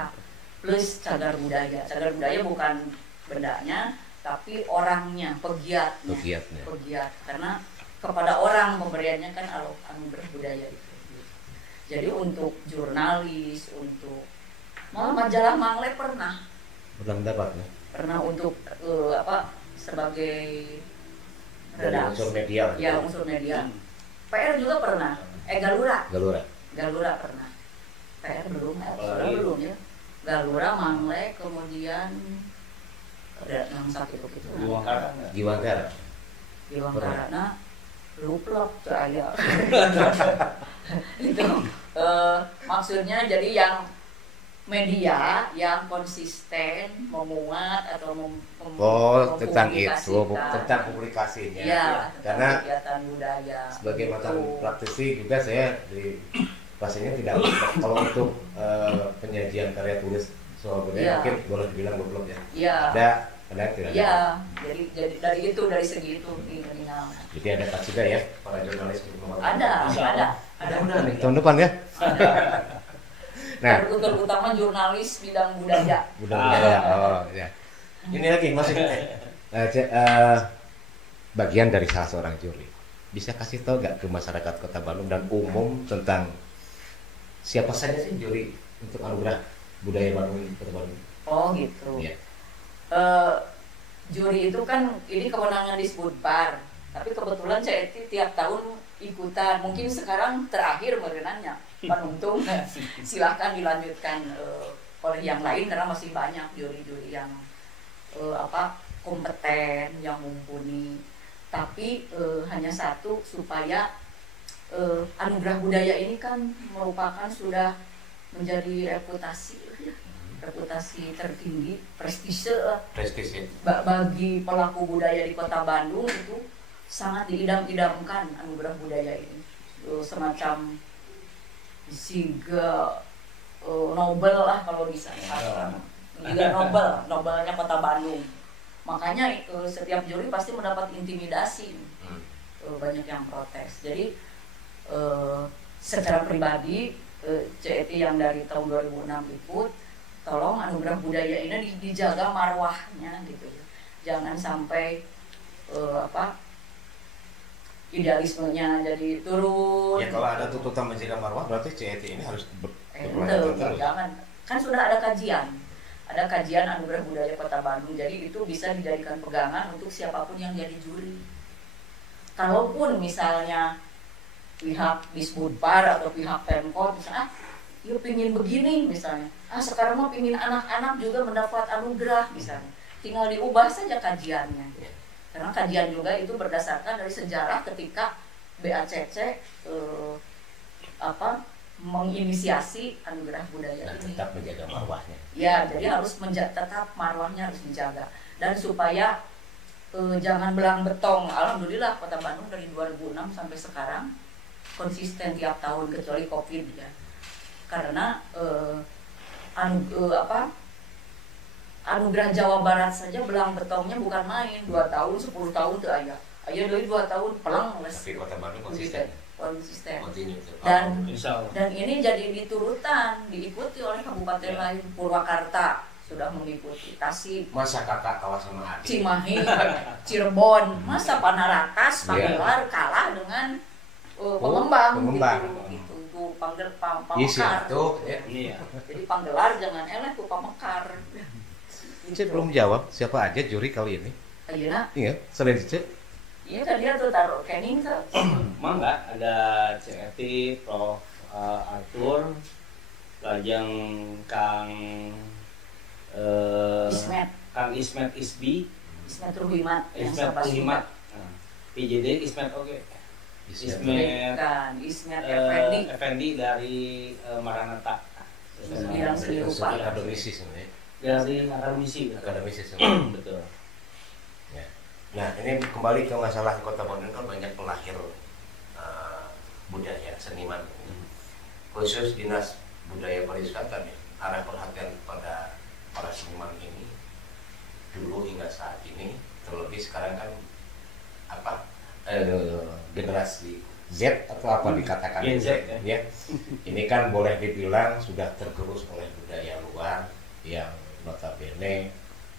plus cagar budaya. Cagar budaya bukan bendanya, tapi orangnya, pegiatnya. Karena kepada orang pemberiannya kan anugerah budaya itu. Jadi untuk jurnalis, untuk malah majalah Mangle pernah Mendapatnya. Pernah untuk sebagai Dari unsur media. Ya, unsur media. PR juga pernah. Galura pernah. PR belum, belum ya. Galura, Mangle, kemudian ada yang satu itu. Giwangkara. Nah, luplok saya. Itu maksudnya jadi yang media yang konsisten memuat atau tentang itu, tentang publikasinya. Ya, karena kegiatan budaya. Sebagai mantan praktisi juga saya di pastinya tidak kalau untuk penyajian karya tulis soal budaya mungkin boleh dibilang goblok ya. Iya. Ada tidak? Iya. Jadi dari segi itu kriminal. Jadi ada tak juga ya para jurnalis Ada. Udah nih tahun depan ya. Nah, terutama jurnalis bidang budaya. Oh ya. Ini lagi masih bagian dari salah seorang juri. Bisa kasih tahu nggak ke masyarakat Kota Bandung dan umum tentang siapa saja sih juri untuk anugerah budaya Bandung Kota Bandung? Oh gitu. Ya. Juri itu kan ini kewenangan Disbudpar, tapi kebetulan saya tiap tahun ikutan. Mungkin sekarang terakhir merenanya. Untung silahkan dilanjutkan oleh yang lain karena masih banyak juri-juri yang kompeten, yang mumpuni. Tapi hanya satu, supaya anugerah budaya ini kan merupakan sudah menjadi reputasi tertinggi, prestise bagi pelaku budaya di Kota Bandung. Itu sangat diidam-idamkan anugerah budaya ini, semacam Siga Nobel lah kalau bisa. Juga Nobelnya Kota Bandung. Makanya setiap juri pasti mendapat intimidasi. Banyak yang protes. Jadi secara pribadi CET yang dari tahun 2006 ikut, tolong anugerah budaya ini dijaga marwahnya gitu ya. Jangan sampai idealismenya jadi turun. Ya kalau ada tuntutan menjaga marwah berarti CET ini harus jangan. Kan sudah ada kajian anugerah budaya Kota Bandung. Jadi itu bisa dijadikan pegangan untuk siapapun yang jadi juri. Kalaupun misalnya pihak Disbudpar atau pihak Pemkot misalnya, yuk pingin begini misalnya, sekarang mau pingin anak-anak juga mendapat anugerah misalnya, tinggal diubah saja kajiannya. Karena kajian juga itu berdasarkan dari sejarah ketika BACC menginisiasi anugerah budaya ini. Tetap menjaga marwahnya. Ya, jadi harus tetap marwahnya harus dijaga. Dan supaya jangan belang betong. Alhamdulillah Kota Bandung dari 2006 sampai sekarang konsisten tiap tahun kecuali Covid ya. Karena anugerah Jawa Barat saja belang betongnya bukan main. 2 tahun, 10 tahun tuh ayah dari 2 tahun pelang. Tapi Kota Bandung konsisten. Dan ini jadi diikuti oleh kabupaten lain. Purwakarta sudah mengikuti, Tasik, masa kakak kalah sama adik, Cimahi, Cirebon, masa Panarakas, Panggelar kalah dengan pengembang. Gitu. Pamekar. Jadi Panggelar jangan eleh tuh Pamekar. Cik belum jawab siapa aja juri kali ini. Iya, selain Cik. Iya kan dia tuh taruh kening tuh. Mangga ada CET, Prof Arthur, lajeng Kang Ismet. Kang Ismet Isbi, Ismet Ruhimat yang Ismet sahabat Ruhimat, PJD Ismet oke. Ismet kan Ismet Effendi Effendi dari Maranatha. bidang seni rupa akademisi sebenarnya. Dari akademisi. Akademisi sebenarnya. Betul. Ya. Nah, ini kembali ke masalah Kota Bandung kan banyak pelahir budaya seniman. Khusus Dinas Budaya Pariwisata nih, arah perhatian pada para seniman ini dulu hingga saat ini, terlebih sekarang kan generasi Z atau apa dikatakan Gen Z, ya. Ini kan boleh dibilang sudah tergerus oleh budaya luar yang notabene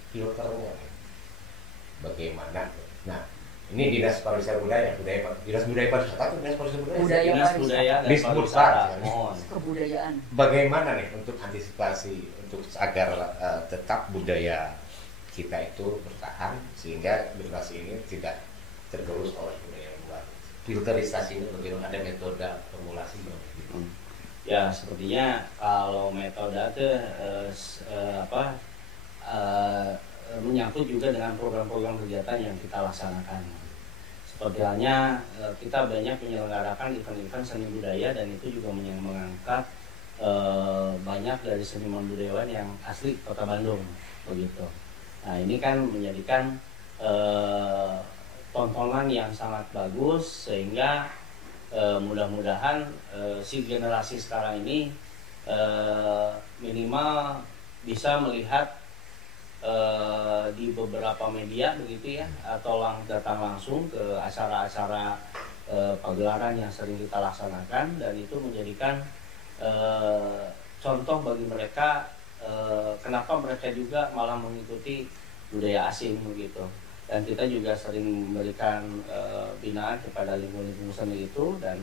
filternya bagaimana. Nah, ini Dinas Pariwisata Dinas Budaya Pariwisata atau Dinas Pariwisata Budaya? Dinas Budaya dan Disebut Pariwisata. kebudayaan. Bagaimana nih untuk antisipasi untuk agar tetap budaya kita itu bertahan sehingga generasi ini tidak tergerus oleh budaya luar. Filterisasi ini bagaimana, ada metode formulasi gitu. Ya sepertinya kalau metode itu menyangkut juga dengan program-program kegiatan yang kita laksanakan. Seperti halnya kita banyak menyelenggarakan event-event seni budaya dan itu juga mengangkat banyak dari seniman budayawan yang asli Kota Bandung begitu. Nah ini kan menjadikan tontonan yang sangat bagus sehingga mudah-mudahan si generasi sekarang ini minimal bisa melihat di beberapa media begitu ya, atau datang langsung ke acara-acara pagelaran yang sering kita laksanakan, dan itu menjadikan contoh bagi mereka kenapa mereka juga malah mengikuti budaya asing begitu. Dan kita juga sering memberikan binaan kepada lingkungan seni itu dan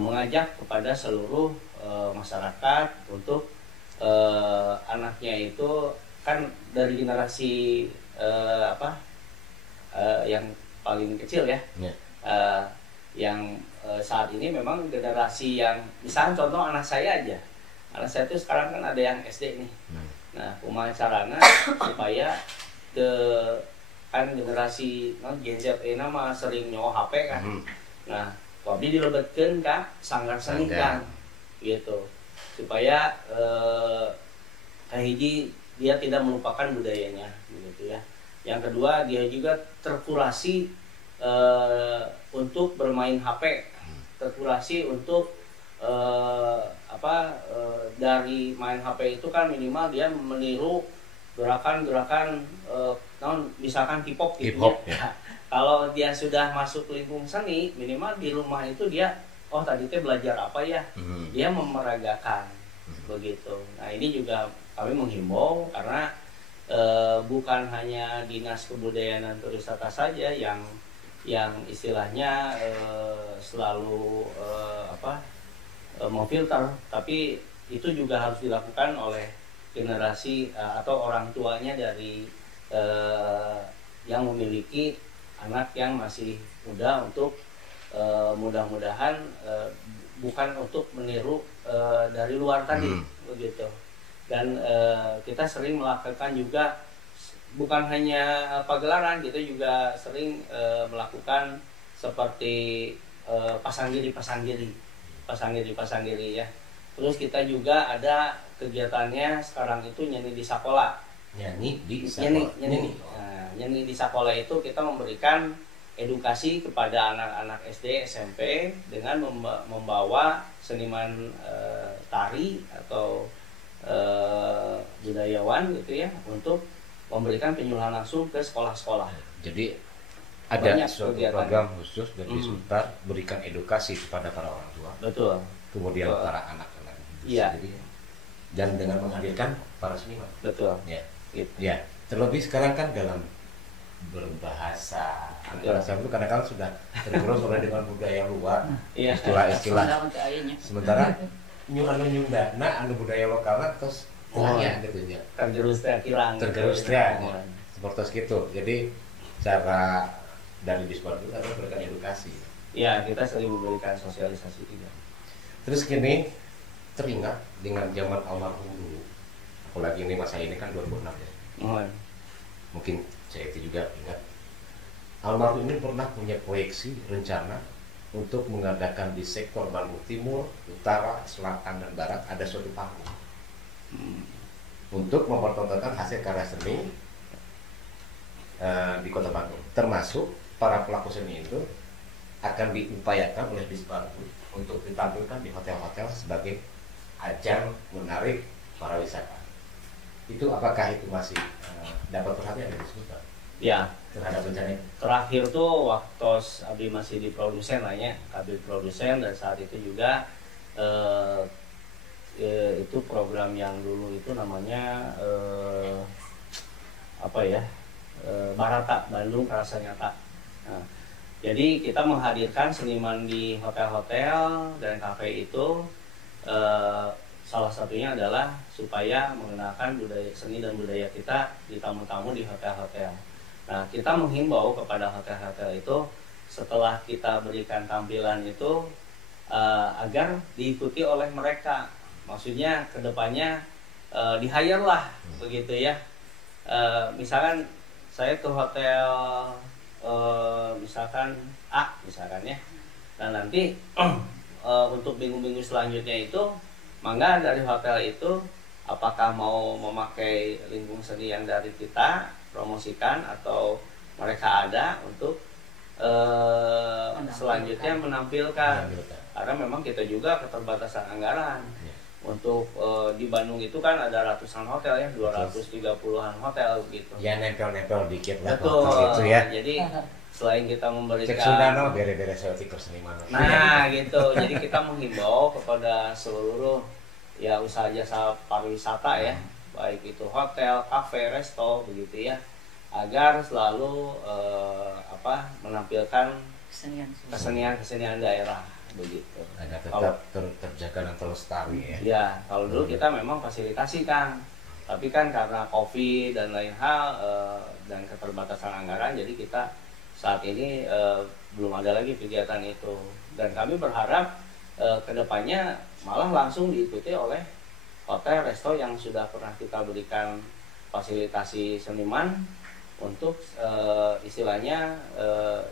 mengajak kepada seluruh masyarakat untuk anaknya itu kan dari generasi yang paling kecil ya, yang saat ini memang generasi yang misalnya contoh anak saya itu sekarang kan ada yang SD nih. Nah, kumaha carana supaya kan generasi Gen Z ini mah sering nyawa HP kan. Nah, tapi dilebetkeun ka sanggar seni kan gitu. Supaya kahiji dia tidak melupakan budayanya gitu ya. Yang kedua, dia juga terkurasi untuk bermain HP, terkurasi untuk dari main HP itu kan minimal dia meniru gerakan-gerakan misalkan K-pop gitu ya. Kalau dia sudah masuk lingkung seni, minimal di rumah itu dia tadi teh belajar apa ya, dia memeragakan begitu. Nah ini juga kami menghimbau karena bukan hanya Dinas Kebudayaan dan Pariwisata saja yang istilahnya selalu memfilter, tapi itu juga harus dilakukan oleh generasi atau orang tuanya dari yang memiliki anak yang masih muda untuk mudah-mudahan bukan untuk meniru dari luar tadi begitu. Dan kita sering melakukan juga bukan hanya pagelaran, kita juga sering melakukan seperti pasanggiri ya. Terus kita juga ada kegiatannya sekarang itu nyanyi di sekolah. Nyanyi di sekolah itu kita memberikan edukasi kepada anak-anak SD, SMP dengan membawa seniman tari atau budayawan gitu ya, untuk memberikan penyuluhan langsung ke sekolah-sekolah. Jadi ada suatu program khusus dari Sultar berikan edukasi kepada para orang tua. Betul. Kemudian para anak-anak. Iya. Dan dengan menghadirkan para seniman. Betul. Ya. Gitu. Ya. Terlebih sekarang kan dalam berbahasa itu kadang-kadang sudah tergerus oleh dengan budaya luar, istilah-istilah. Sementara nyung dana anu budaya lokal terus gitu ya. Tergerus seperti itu. Jadi cara dari Dispar itu adalah memberikan edukasi. Ya, kita sering memberikan sosialisasi juga. Terus gini, teringat dengan zaman almarhum dulu, apalagi ini masa ini kan 2006 ya. Oh, Mungkin saya itu juga ingat. Almarhum ini pernah punya proyeksi rencana untuk mengadakan di sektor Bandung Timur, Utara, Selatan, dan Barat ada suatu panggung untuk mempertontonkan hasil karya seni di Kota Bandung. Termasuk para pelaku seni itu akan diupayakan oleh Bisparbu untuk ditampilkan di hotel-hotel sebagai ajang menarik para wisata. Itu apakah itu masih dapat perhatian dari Bisparbu ya. terhadap rencana itu? Terakhir tuh waktu Abdi masih di produsen lah ya, Kabit produsen, dan saat itu juga itu program yang dulu itu namanya apa ya, Barata, Bandung Rasa Nyata. Nah, jadi kita menghadirkan seniman di hotel-hotel dan kafe itu, salah satunya adalah supaya mengenalkan budaya seni dan budaya kita di tamu-tamu di hotel-hotel. Nah, kita menghimbau kepada hotel-hotel itu setelah kita berikan tampilan itu agar diikuti oleh mereka. Maksudnya kedepannya di-hire lah begitu ya. Misalkan saya ke hotel misalkan A misalkan ya. Nah, nanti untuk minggu-minggu selanjutnya itu mangga dari hotel itu apakah mau memakai lingkung seni yang dari kita promosikan atau mereka ada untuk selanjutnya menampilkan. Karena memang kita juga keterbatasan anggaran. Untuk di Bandung itu kan ada ratusan hotel ya, 230-an hotel gitu. Ya nempel-nempel dikit lah. Betul. Gitu ya. Jadi selain kita memberikan Cek Sundano bere-bere saya tikus seniman. Nah, gitu. Jadi kita menghimbau kepada seluruh ya usaha jasa pariwisata ya, baik itu hotel, kafe, resto begitu ya, agar selalu menampilkan kesenian daerah begitu. Agar tetap terjaga dan terlestari ya. Ya, kalau dulu kita memang fasilitasi Kang, tapi kan karena COVID dan lain hal dan keterbatasan anggaran, jadi kita saat ini belum ada lagi kegiatan itu. Dan kami berharap kedepannya malah langsung diikuti oleh hotel, resto yang sudah pernah kita berikan fasilitasi seniman untuk istilahnya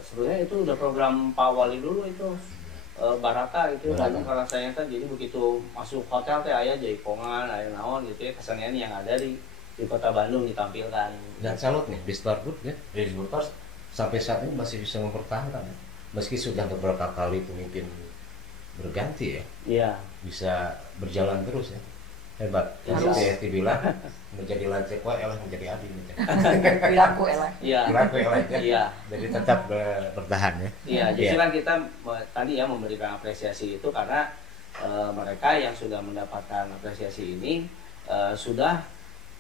sebenarnya itu udah program Pak Wali dulu itu Barata itu Bandung Rasa Nyata. Jadi begitu masuk hotel teh aya jaipongan, aya naon gitu ya, kesenian yang ada di Kota Bandung ditampilkan. Dan salut nih Bisparbu ya, Bisparbu sampai saat ini masih bisa mempertahankan ya. Meski sudah beberapa kali pemimpin berganti ya. Iya. Bisa berjalan terus ya. Hebat. Jadi saya bilang menjadi lancek wae elah menjadi adi gitu. Perilaku elah. Iya. Perilaku elah ya. Iya. Jadi tetap bertahan ya. Iya, justru kan kita tadi ya memberikan apresiasi itu karena mereka yang sudah mendapatkan apresiasi ini sudah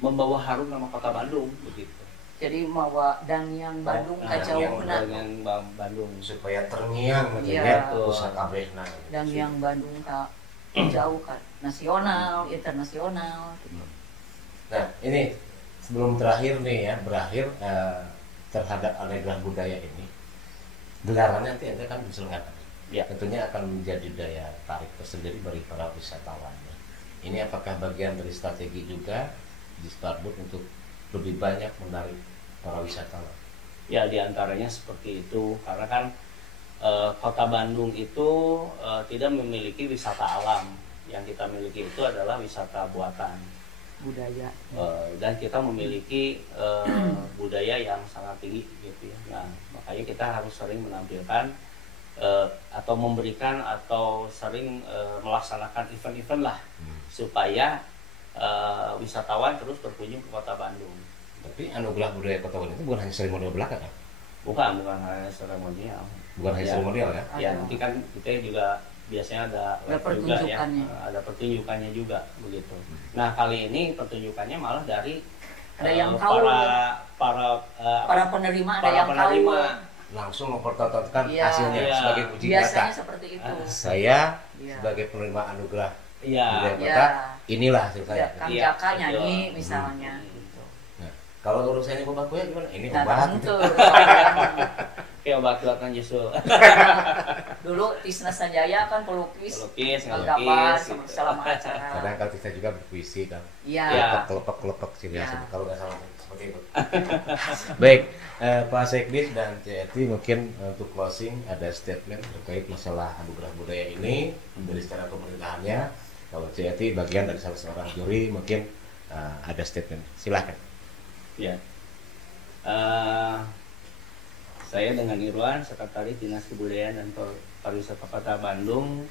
membawa harum nama Kota Bandung begitu. Jadi mawa Dangyang Bandung kacau benar. Dangyang Bandung Supaya terngiang gitu Iya. ya pusat kabehna. Dangyang Bandung tak jauh kan, nasional, internasional. Gitu. Nah, ini sebelum terakhir nih ya, berakhir terhadap anugerah budaya ini. Gelarannya nanti Anda kan diselenggarakan. Ya. Tentunya akan menjadi daya tarik tersendiri bagi para wisatawan. Ini apakah bagian dari strategi juga di Bisparbu untuk lebih banyak menarik para wisatawan? Ya, diantaranya seperti itu karena kan Kota Bandung itu tidak memiliki wisata alam. Yang kita miliki itu adalah wisata buatan Budaya. dan kita memiliki budaya yang sangat tinggi gitu ya. Nah, makanya kita harus sering menampilkan atau memberikan atau sering melaksanakan event-event lah supaya wisatawan terus berkunjung ke Kota Bandung. Tapi anugerah budaya Kota Bandung itu bukan hanya seremonial belaka kan? Bukan hanya seremonial. Bukan hanya seremonial ya? Ya, nanti kan kita juga biasanya ada live juga ya, ada pertunjukannya juga begitu. Nah, kali ini pertunjukannya malah dari ada yang para penerima, ada yang penerima langsung mempertontonkan Iya. hasilnya Iya. sebagai puji biasanya nyata. seperti itu. Saya Iya. sebagai penerima anugerah Iya. budaya Iya. kota, inilah hasil saya. Kang Iya, Jaka nyanyi betul. misalnya. Gitu. Nah, kalau urusannya Bapak Kuya gimana? Ini Nah, obat. tentu. Kayak obat-obatan justru. Dulu Tisna Sanjaya kan pelukis, Pelukis, gambar ngelukis, gitu. selama acara. Kadang kalau kita juga berpuisi kan. Iya. Ya. Kelopak-kelopak sih biasa Ya. kalau nggak salah seperti itu. Baik, Pak Sekdis dan CETI mungkin untuk closing ada statement terkait masalah anugerah budaya ini dari secara pemerintahannya. Kalau CETI bagian dari salah seorang juri mungkin ada statement. Silahkan. Ya. Saya dengan Irwan, Sekretaris Dinas Kebudayaan dan Pariwisata Kota Bandung,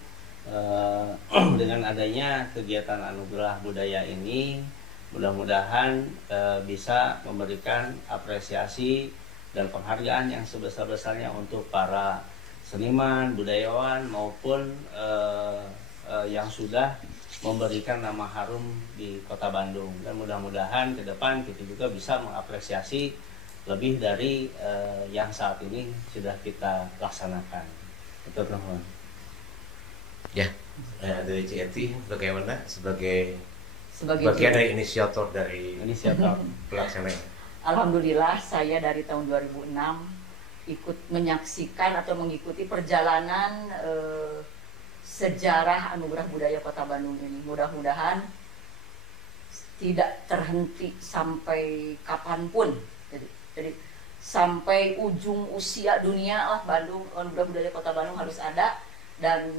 dengan adanya kegiatan anugerah budaya ini, mudah-mudahan bisa memberikan apresiasi dan penghargaan yang sebesar-besarnya untuk para seniman, budayawan maupun yang sudah memberikan nama harum di Kota Bandung. Dan mudah-mudahan ke depan kita juga bisa mengapresiasi lebih dari yang saat ini sudah kita laksanakan. Betul, teman-teman. Ya, dari CETI bagaimana sebagai Sebagai bagian dari inisiator dari Inisiator. pelaksana. Alhamdulillah saya dari tahun 2006 ikut menyaksikan atau mengikuti perjalanan sejarah Anugerah Budaya Kota Bandung ini. Mudah-mudahan tidak terhenti sampai kapanpun. Jadi sampai ujung usia dunia lah Bandung, Anugerah Budaya Kota Bandung harus ada. Dan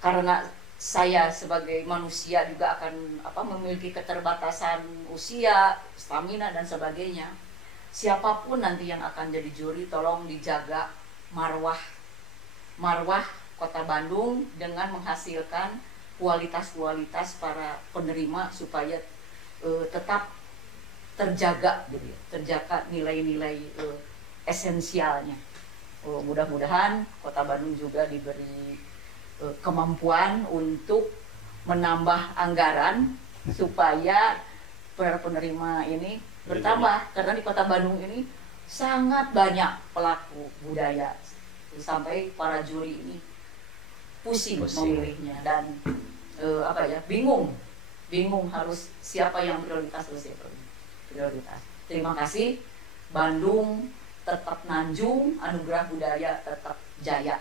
karena saya sebagai manusia juga akan memiliki keterbatasan usia, stamina dan sebagainya. Siapapun nanti yang akan jadi juri, tolong dijaga marwah Kota Bandung dengan menghasilkan kualitas-kualitas para penerima supaya tetap terjaga, terjaga nilai-nilai esensialnya. Mudah-mudahan Kota Bandung juga diberi kemampuan untuk menambah anggaran supaya para penerima ini bertambah, karena di Kota Bandung ini sangat banyak pelaku budaya sampai para juri ini pusing memilihnya dan bingung harus siapa yang prioritas. Terima kasih. Bandung tetap nanjung, anugerah budaya tetap jaya.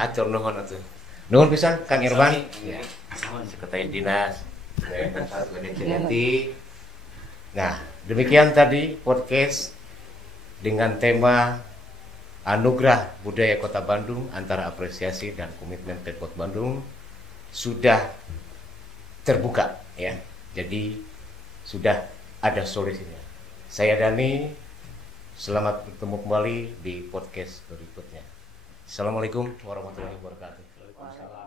Atur nuhun atuh. Nuhun pisan Kang Irwan. Ya. Sekretaris Dinas CETI. Nah, demikian tadi podcast dengan tema Anugerah Budaya Kota Bandung antara apresiasi dan komitmen Pemkot Bandung sudah terbuka ya. Jadi sudah ada solusinya. Saya Dani, selamat bertemu kembali di podcast berikutnya. Assalamualaikum warahmatullahi wabarakatuh. Waalaikumsalam.